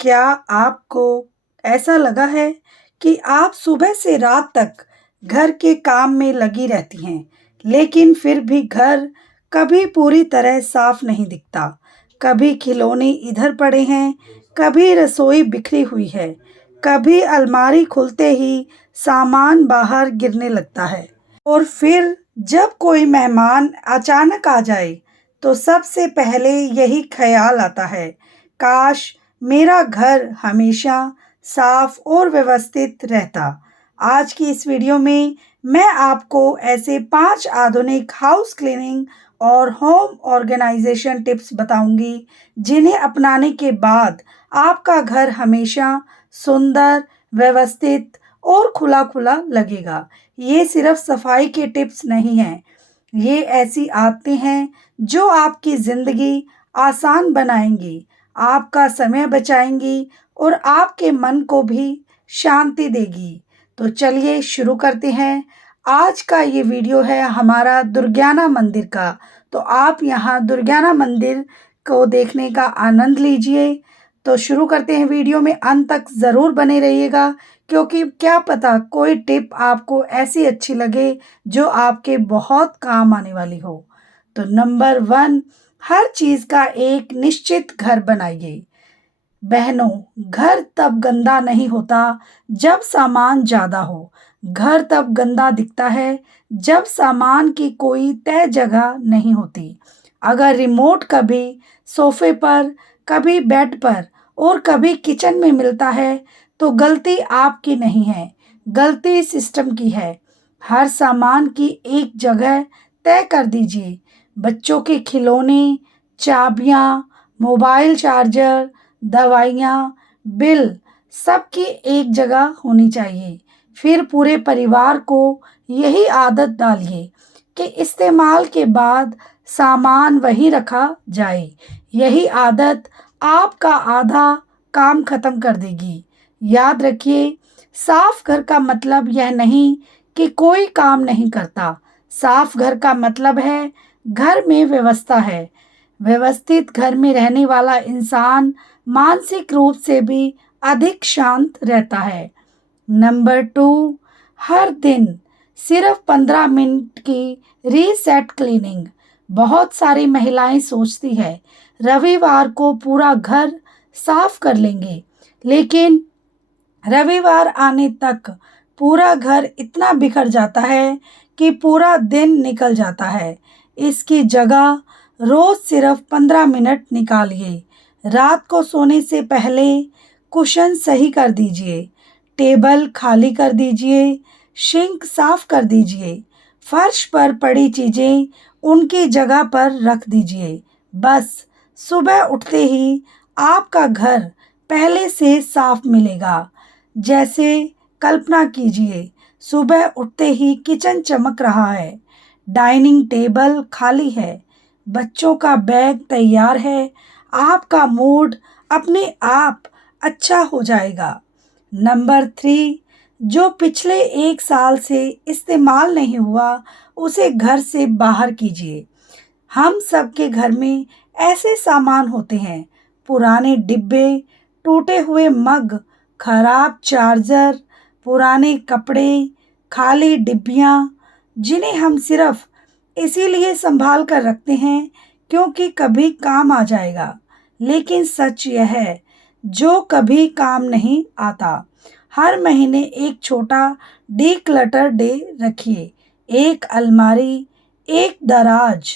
क्या आपको ऐसा लगा है कि आप सुबह से रात तक घर के काम में लगी रहती हैं, लेकिन फिर भी घर कभी पूरी तरह साफ नहीं दिखता? कभी खिलौने इधर पड़े हैं, कभी रसोई बिखरी हुई है, कभी अलमारी खुलते ही सामान बाहर गिरने लगता है। और फिर जब कोई मेहमान अचानक आ जाए, तो सबसे पहले यही ख्याल आता है, काश मेरा घर हमेशा साफ और व्यवस्थित रहता। आज की इस वीडियो में मैं आपको ऐसे 5 आधुनिक हाउस क्लीनिंग और होम ऑर्गेनाइजेशन टिप्स बताऊंगी, जिन्हें अपनाने के बाद आपका घर हमेशा सुंदर, व्यवस्थित और खुला-खुला लगेगा। ये सिर्फ सफाई के टिप्स नहीं हैं, ये ऐसी आदतें हैं जो आपकी ज़िंदगी आसान बनाएंगी, आपका समय बचाएंगी और आपके मन को भी शांति देगी। तो चलिए शुरू करते हैं। आज का ये वीडियो है हमारा दुर्गाना मंदिर का। तो आप यहाँ दुर्गाना मंदिर को देखने का आनंद लीजिए। तो शुरू करते हैं वीडियो में, अंत तक ज़रूर बने रहिएगा, क्योंकि क्या पता कोई टिप आपको ऐसी अच्छी लगे जो आपके बहुत काम आने वाली हो। तो नंबर 1, हर चीज़ का एक निश्चित घर बनाइए। बहनों, घर तब गंदा नहीं होता जब सामान ज़्यादा हो। घर तब गंदा दिखता है जब सामान की कोई तय जगह नहीं होती। अगर रिमोट कभी सोफे पर, कभी बेड पर और कभी किचन में मिलता है, तो गलती आपकी नहीं है, गलती सिस्टम की है। हर सामान की एक जगह तय कर दीजिए। बच्चों के खिलौने, चाबियाँ, मोबाइल चार्जर, दवाइयाँ, बिल, सबकी एक जगह होनी चाहिए। फिर पूरे परिवार को यही आदत डालिए कि इस्तेमाल के बाद सामान वहीं रखा जाए। यही आदत आपका आधा काम खत्म कर देगी। याद रखिए, साफ घर का मतलब यह नहीं कि कोई काम नहीं करता। साफ घर का मतलब है घर में व्यवस्था है। व्यवस्थित घर में रहने वाला इंसान मानसिक रूप से भी अधिक शांत रहता है। नंबर 2, हर दिन सिर्फ 15 मिनट की रीसेट क्लीनिंग। बहुत सारी महिलाएं सोचती है रविवार को पूरा घर साफ कर लेंगे, लेकिन रविवार आने तक पूरा घर इतना बिखर जाता है कि पूरा दिन निकल जाता है। इसकी जगह रोज सिर्फ 15 मिनट निकालिए। रात को सोने से पहले कुशन सही कर दीजिए, टेबल खाली कर दीजिए, सिंक साफ कर दीजिए, फर्श पर पड़ी चीज़ें उनकी जगह पर रख दीजिए। बस सुबह उठते ही आपका घर पहले से साफ मिलेगा। जैसे कल्पना कीजिए, सुबह उठते ही किचन चमक रहा है, डाइनिंग टेबल खाली है, बच्चों का बैग तैयार है, आपका मूड अपने आप अच्छा हो जाएगा। नंबर 3, जो पिछले 1 साल से इस्तेमाल नहीं हुआ, उसे घर से बाहर कीजिए। हम सबके घर में ऐसे सामान होते हैं, पुराने डिब्बे, टूटे हुए मग, खराब चार्जर, पुराने कपड़े, खाली डिब्बियाँ, जिन्हें हम सिर्फ इसीलिए संभाल कर रखते हैं क्योंकि कभी काम आ जाएगा। लेकिन सच यह है, जो कभी काम नहीं आता। हर महीने एक छोटा डीक्लटर डे रखिए। एक अलमारी, एक दराज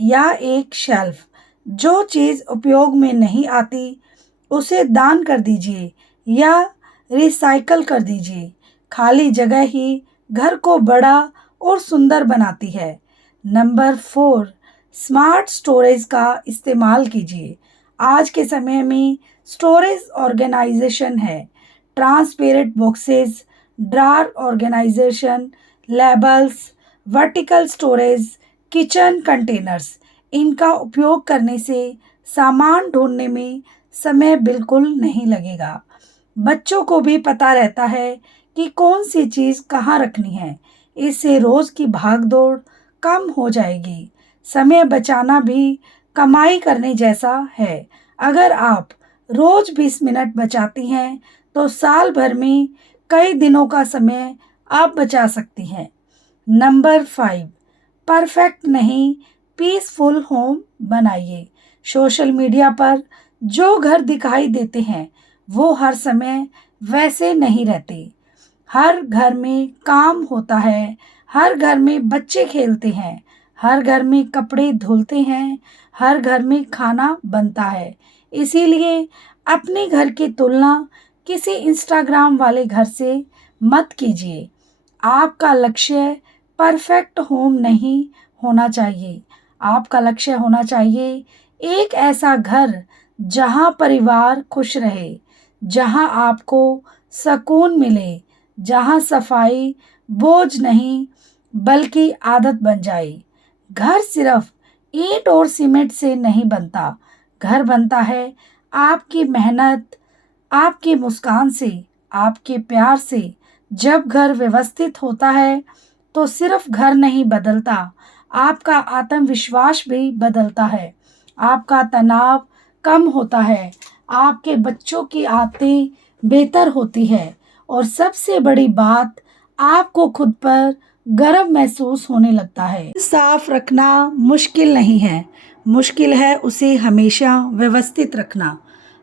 या एक शेल्फ। जो चीज़ उपयोग में नहीं आती, उसे दान कर दीजिए या रिसाइकल कर दीजिए। खाली जगह ही घर को बड़ा और सुंदर बनाती है। नंबर 4, स्मार्ट स्टोरेज का इस्तेमाल कीजिए। आज के समय में स्टोरेज ऑर्गेनाइजेशन है, transparent boxes, drawer organisation, labels, vertical storage, kitchen containers. इनका उपयोग करने से सामान ढूंढने में समय बिल्कुल नहीं लगेगा। बच्चों को भी पता रहता है कि कौन सी चीज़ कहाँ रखनी है। इससे रोज़ की भागदौड़ कम हो जाएगी। समय बचाना भी कमाई करने जैसा है। अगर आप रोज 20 मिनट बचाती हैं तो साल भर में कई दिनों का समय आप बचा सकती हैं। नंबर 5, परफेक्ट नहीं, पीसफुल होम बनाइए। सोशल मीडिया पर जो घर दिखाई देते हैं वो हर समय वैसे नहीं रहते। हर घर में काम होता है, हर घर में बच्चे खेलते हैं, हर घर में कपड़े धुलते हैं, हर घर में खाना बनता है। इसीलिए अपने घर की तुलना किसी इंस्टाग्राम वाले घर से मत कीजिए। आपका लक्ष्य परफेक्ट होम नहीं होना चाहिए। आपका लक्ष्य होना चाहिए एक ऐसा घर जहाँ परिवार खुश रहे, जहाँ आपको सुकून मिले, जहाँ सफाई बोझ नहीं बल्कि आदत बन जाए। घर सिर्फ ईंट और सीमेंट से नहीं बनता, घर बनता है आपकी मेहनत, आपकी मुस्कान से, आपके प्यार से। जब घर व्यवस्थित होता है तो सिर्फ घर नहीं बदलता, आपका आत्मविश्वास भी बदलता है, आपका तनाव कम होता है, आपके बच्चों की आदतें बेहतर होती है और सबसे बड़ी बात, आपको खुद पर गर्व महसूस होने लगता है। साफ रखना मुश्किल नहीं है, मुश्किल है उसे हमेशा व्यवस्थित रखना।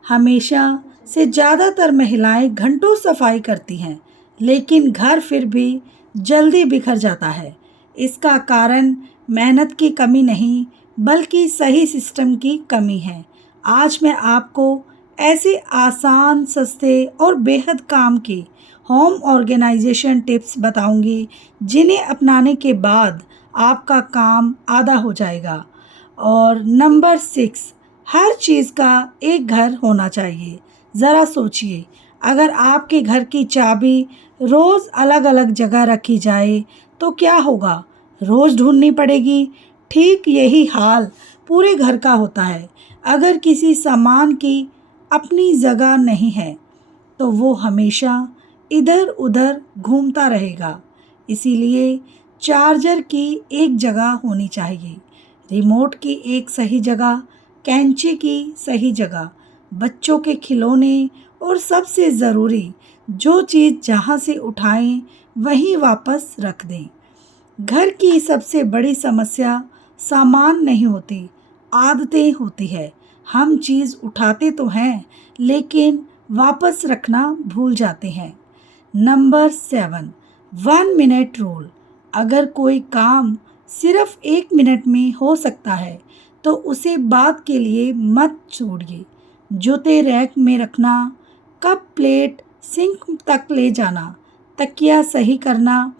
हमेशा से ज़्यादातर महिलाएं घंटों सफाई करती हैं, लेकिन घर फिर भी जल्दी बिखर जाता है। इसका कारण मेहनत की कमी नहीं बल्कि सही सिस्टम की कमी है। आज मैं आपको ऐसे आसान, सस्ते और बेहद काम के होम ऑर्गेनाइजेशन टिप्स बताऊंगी जिन्हें अपनाने के बाद आपका काम आधा हो जाएगा। और नंबर 6, हर चीज़ का एक घर होना चाहिए। ज़रा सोचिए, अगर आपके घर की चाबी रोज़ अलग अलग जगह रखी जाए तो क्या होगा? रोज़ ढूंढनी पड़ेगी। ठीक यही हाल पूरे घर का होता है। अगर किसी सामान की अपनी जगह नहीं है तो वो हमेशा इधर उधर घूमता रहेगा। इसीलिए चार्जर की एक जगह होनी चाहिए, रिमोट की एक सही जगह, कैंची की सही जगह, बच्चों के खिलौने और सबसे ज़रूरी जो चीज़ जहाँ से उठाएं वहीं वापस रख दें। घर की सबसे बड़ी समस्या सामान नहीं होती, आदतें होती है। हम चीज़ उठाते तो हैं लेकिन वापस रखना भूल जाते हैं। Number 7, 1 minute rule. अगर कोई काम सिर्फ 1 मिनट में हो सकता है तो उसे बाद के लिए मत छोड़िए। जूते रैक में रखना, कप प्लेट सिंक तक ले जाना, तकिया सही करना,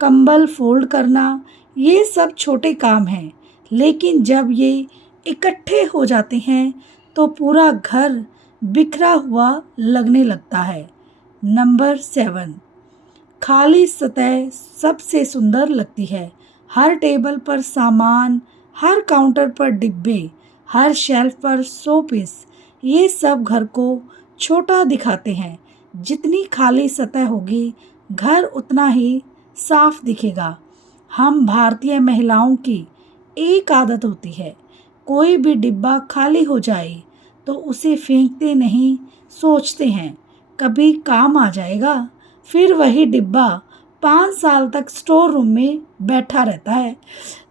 कंबल फोल्ड करना, ये सब छोटे काम हैं, लेकिन जब ये इकट्ठे हो जाते हैं तो पूरा घर बिखरा हुआ लगने लगता है। नंबर 7, खाली सतह सबसे सुंदर लगती है। हर टेबल पर सामान, हर काउंटर पर डिब्बे, हर शेल्फ पर शोपीस, ये सब घर को छोटा दिखाते हैं। जितनी खाली सतह होगी घर उतना ही साफ दिखेगा। हम भारतीय महिलाओं की एक आदत होती है, कोई भी डिब्बा खाली हो जाए तो उसे फेंकते नहीं, सोचते हैं कभी काम आ जाएगा। फिर वही डिब्बा 5 साल तक स्टोर रूम में बैठा रहता है।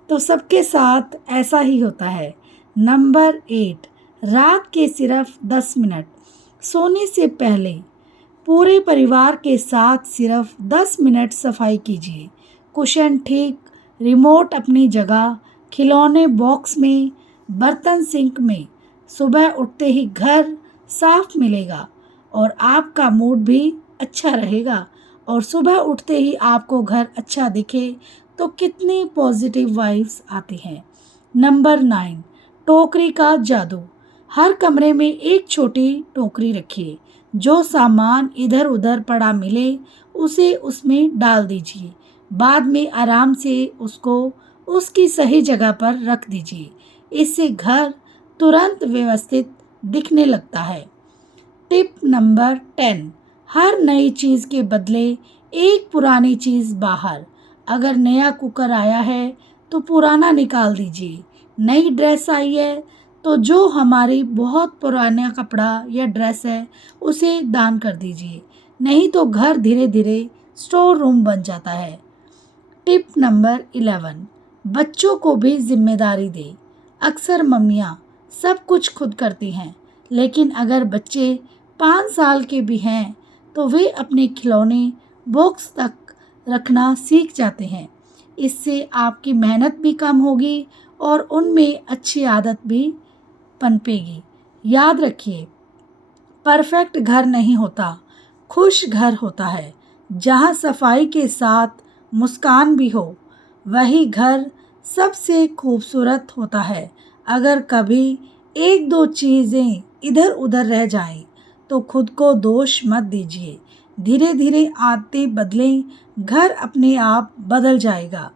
तो सबके साथ ऐसा ही होता है। नंबर 8, रात के सिर्फ 10 मिनट सोने से पहले पूरे परिवार के साथ सिर्फ 10 मिनट सफाई कीजिए। कुशन ठीक, रिमोट अपनी जगह, खिलौने बॉक्स में, बर्तन सिंक में। सुबह उठते ही घर साफ मिलेगा और आपका मूड भी अच्छा रहेगा। और सुबह उठते ही आपको घर अच्छा दिखे तो कितनी पॉजिटिव वाइब्स आती हैं। नंबर 9, टोकरी का जादू। हर कमरे में एक छोटी टोकरी रखिए। जो सामान इधर उधर पड़ा मिले उसे उसमें डाल दीजिए। बाद में आराम से उसको उसकी सही जगह पर रख दीजिए। इससे घर तुरंत व्यवस्थित दिखने लगता है। टिप नंबर 10, हर नई चीज़ के बदले एक पुरानी चीज़ बाहर। अगर नया कुकर आया है तो पुराना निकाल दीजिए। नई ड्रेस आई है तो जो हमारी बहुत पुराना कपड़ा या ड्रेस है उसे दान कर दीजिए, नहीं तो घर धीरे धीरे स्टोर रूम बन जाता है। टिप नंबर 11, बच्चों को भी जिम्मेदारी दे। अक्सर मम्मियाँ सब कुछ खुद करती हैं, लेकिन अगर बच्चे 5 साल के भी हैं तो वे अपने खिलौने बॉक्स तक रखना सीख जाते हैं। इससे आपकी मेहनत भी कम होगी और उनमें अच्छी आदत भी पनपेगी। याद रखिए, परफेक्ट घर नहीं होता, खुश घर होता है। जहाँ सफाई के साथ मुस्कान भी हो, वही घर सबसे खूबसूरत होता है। अगर कभी एक दो चीज़ें इधर उधर रह जाएं, तो खुद को दोष मत दीजिए। धीरे धीरे आदतें बदलें, घर अपने आप बदल जाएगा।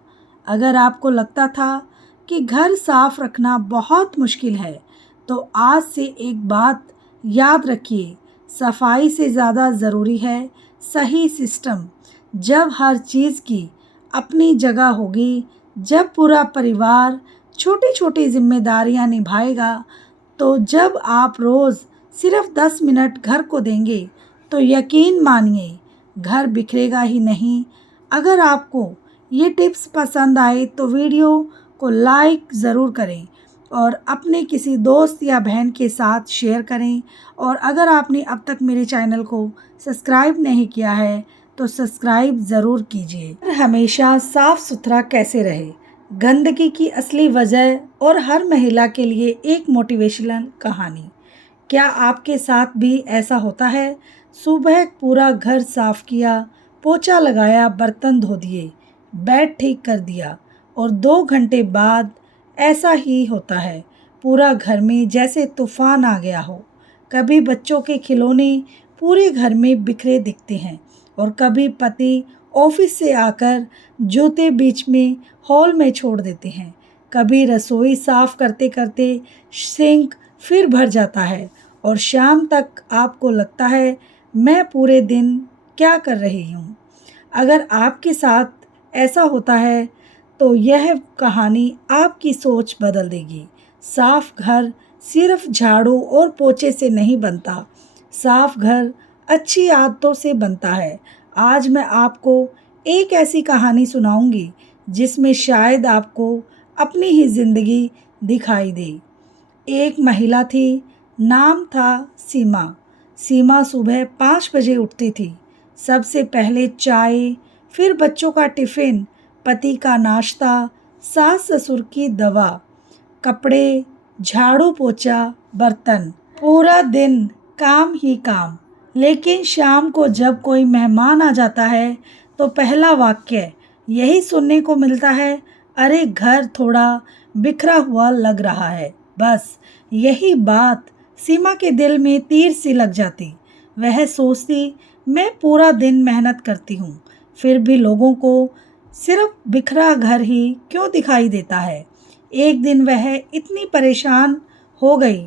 अगर आपको लगता था कि घर साफ रखना बहुत मुश्किल है, तो आज से एक बात याद रखिए, सफाई से ज़्यादा ज़रूरी है सही सिस्टम। जब हर चीज़ की अपनी जगह होगी, जब पूरा परिवार छोटी छोटी जिम्मेदारियां निभाएगा, तो जब आप रोज़ सिर्फ 10 मिनट घर को देंगे, तो यकीन मानिए घर बिखरेगा ही नहीं। अगर आपको ये टिप्स पसंद आए तो वीडियो को लाइक ज़रूर करें और अपने किसी दोस्त या बहन के साथ शेयर करें। और अगर आपने अब तक मेरे चैनल को सब्सक्राइब नहीं किया है तो सब्सक्राइब ज़रूर कीजिए। हमेशा साफ सुथरा कैसे रहे, गंदगी की असली वजह और हर महिला के लिए एक मोटिवेशनल कहानी। क्या आपके साथ भी ऐसा होता है? सुबह पूरा घर साफ किया, पोछा लगाया, बर्तन धो दिए, बेड ठीक कर दिया और 2 घंटे बाद ऐसा ही होता है, पूरा घर में जैसे तूफान आ गया हो। कभी बच्चों के खिलौने पूरे घर में बिखरे दिखते हैं और कभी पति ऑफिस से आकर जूते बीच में हॉल में छोड़ देते हैं। कभी रसोई साफ करते करते सिंक फिर भर जाता है और शाम तक आपको लगता है मैं पूरे दिन क्या कर रही हूँ। अगर आपके साथ ऐसा होता है तो यह कहानी आपकी सोच बदल देगी। साफ घर सिर्फ झाड़ू और पोछे से नहीं बनता, साफ घर अच्छी आदतों से बनता है। आज मैं आपको एक ऐसी कहानी सुनाऊंगी जिसमें शायद आपको अपनी ही ज़िंदगी दिखाई दे। एक महिला थी, नाम था सीमा। सीमा सुबह 5 बजे उठती थी। सबसे पहले चाय, फिर बच्चों का टिफ़िन, पति का नाश्ता, सास ससुर की दवा, कपड़े, झाड़ू पोछा, बर्तन, पूरा दिन काम ही काम। लेकिन शाम को जब कोई मेहमान आ जाता है तो पहला वाक्य यही सुनने को मिलता है, अरे घर थोड़ा बिखरा हुआ लग रहा है। बस यही बात सीमा के दिल में तीर सी लग जाती। वह सोचती, मैं पूरा दिन मेहनत करती हूँ, फिर भी लोगों को सिर्फ बिखरा घर ही क्यों दिखाई देता है। एक दिन वह इतनी परेशान हो गई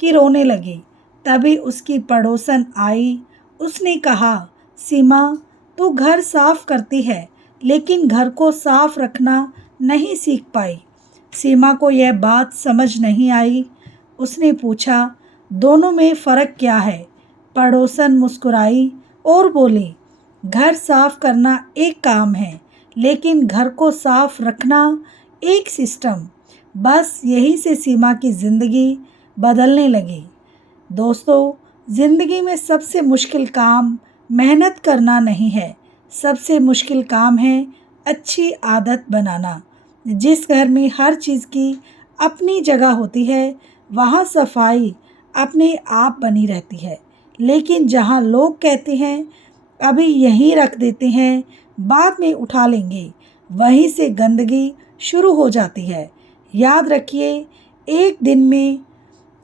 कि रोने लगी। तभी उसकी पड़ोसन आई। उसने कहा, सीमा, तू घर साफ करती है लेकिन घर को साफ रखना नहीं सीख पाई। सीमा को यह बात समझ नहीं आई। उसने पूछा, दोनों में फ़र्क क्या है? पड़ोसन मुस्कुराई और बोली, घर साफ करना एक काम है, लेकिन घर को साफ रखना एक सिस्टम। बस यहीं से सीमा की ज़िंदगी बदलने लगी। दोस्तों, ज़िंदगी में सबसे मुश्किल काम मेहनत करना नहीं है, सबसे मुश्किल काम है अच्छी आदत बनाना। जिस घर में हर चीज़ की अपनी जगह होती है, वहाँ सफाई अपने आप बनी रहती है। लेकिन जहाँ लोग कहते हैं अभी यहीं रख देते हैं, बाद में उठा लेंगे, वहीं से गंदगी शुरू हो जाती है। याद रखिए, एक दिन में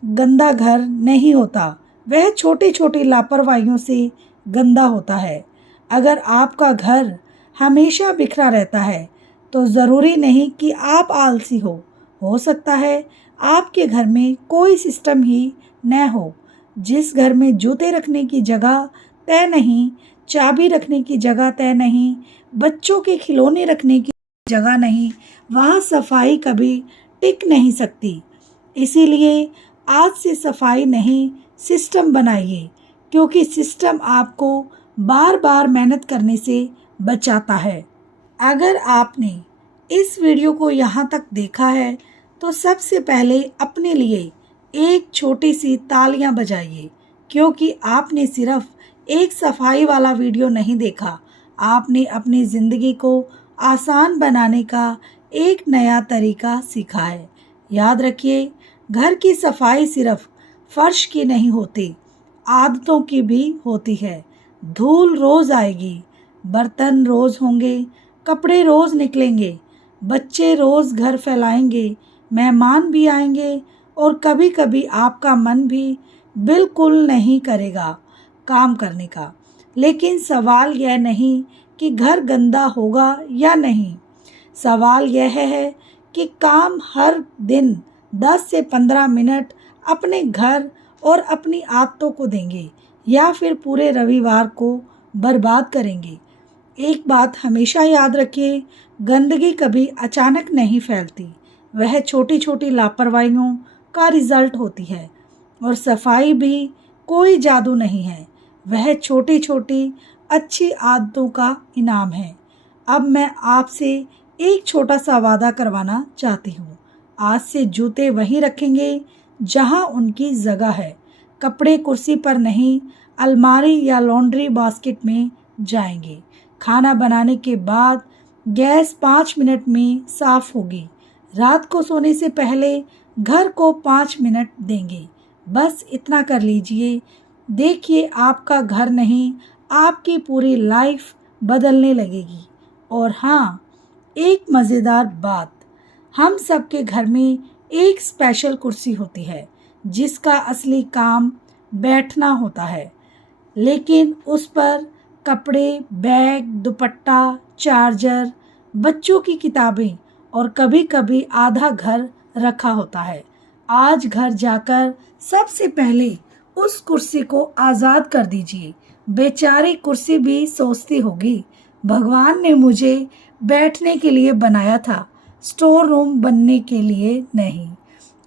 गंदा घर नहीं होता, वह छोटी छोटी लापरवाहियों से गंदा होता है। अगर आपका घर हमेशा बिखरा रहता है तो ज़रूरी नहीं कि आप आलसी हो सकता है आपके घर में कोई सिस्टम ही न हो। जिस घर में जूते रखने की जगह तय नहीं, चाबी रखने की जगह तय नहीं, बच्चों के खिलौने रखने की जगह नहीं, वहाँ सफाई कभी टिक नहीं सकती। इसीलिए आज से सफाई नहीं, सिस्टम बनाइए, क्योंकि सिस्टम आपको बार बार मेहनत करने से बचाता है। अगर आपने इस वीडियो को यहाँ तक देखा है तो सबसे पहले अपने लिए एक छोटी सी तालियां बजाइए, क्योंकि आपने सिर्फ एक सफाई वाला वीडियो नहीं देखा, आपने अपनी ज़िंदगी को आसान बनाने का एक नया तरीका सीखा है। याद रखिए, घर की सफाई सिर्फ फर्श की नहीं होती, आदतों की भी होती है। धूल रोज़ आएगी, बर्तन रोज़ होंगे, कपड़े रोज़ निकलेंगे, बच्चे रोज़ घर फैलाएंगे, मेहमान भी आएंगे और कभी कभी आपका मन भी बिल्कुल नहीं करेगा काम करने का। लेकिन सवाल यह नहीं कि घर गंदा होगा या नहीं, सवाल यह है कि काम हर दिन 10 से 15 मिनट अपने घर और अपनी आदतों को देंगे या फिर पूरे रविवार को बर्बाद करेंगे। एक बात हमेशा याद रखिए, गंदगी कभी अचानक नहीं फैलती, वह छोटी छोटी लापरवाहियों का रिजल्ट होती है। और सफाई भी कोई जादू नहीं है, वह छोटी छोटी अच्छी आदतों का इनाम है। अब मैं आपसे एक छोटा सा वादा करवाना चाहती हूँ। आज से जूते वहीं रखेंगे जहाँ उनकी जगह है, कपड़े कुर्सी पर नहीं, अलमारी या लॉन्ड्री बास्केट में जाएंगे। खाना बनाने के बाद गैस 5 मिनट में साफ होगी। रात को सोने से पहले घर को 5 मिनट देंगे। बस इतना कर लीजिए, देखिए आपका घर नहीं, आपकी पूरी लाइफ बदलने लगेगी। और हाँ, एक मज़ेदार बात, हम सबके घर में एक स्पेशल कुर्सी होती है जिसका असली काम बैठना होता है, लेकिन उस पर कपड़े, बैग, दुपट्टा, चार्जर, बच्चों की किताबें और कभी कभी आधा घर रखा होता है। आज घर जाकर सबसे पहले उस कुर्सी को आज़ाद कर दीजिए। बेचारी कुर्सी भी सोचती होगी, भगवान ने मुझे बैठने के लिए बनाया था, स्टोर रूम बनने के लिए नहीं।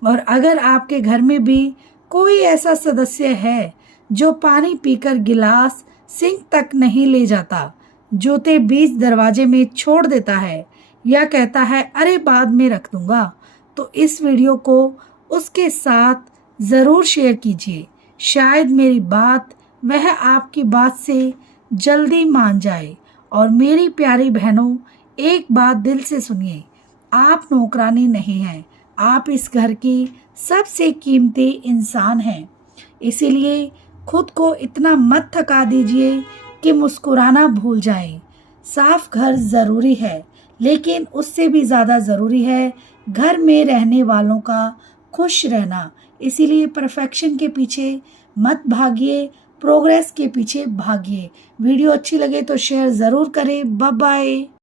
और अगर आपके घर में भी कोई ऐसा सदस्य है जो पानी पीकर गिलास सिंक तक नहीं ले जाता, जूते बीच दरवाजे में छोड़ देता है या कहता है अरे बाद में रख दूंगा, तो इस वीडियो को उसके साथ ज़रूर शेयर कीजिए। शायद मेरी बात वह आपकी बात से जल्दी मान जाए। और मेरी प्यारी बहनों, एक बात दिल से सुनिए, आप नौकरानी नहीं हैं, आप इस घर की सबसे कीमती इंसान हैं। इसीलिए खुद को इतना मत थका दीजिए कि मुस्कुराना भूल जाएं। साफ घर ज़रूरी है, लेकिन उससे भी ज़्यादा ज़रूरी है घर में रहने वालों का खुश रहना। इसीलिए परफेक्शन के पीछे मत भागिए, प्रोग्रेस के पीछे भागिए। वीडियो अच्छी लगे तो शेयर ज़रूर करें। Bye bye.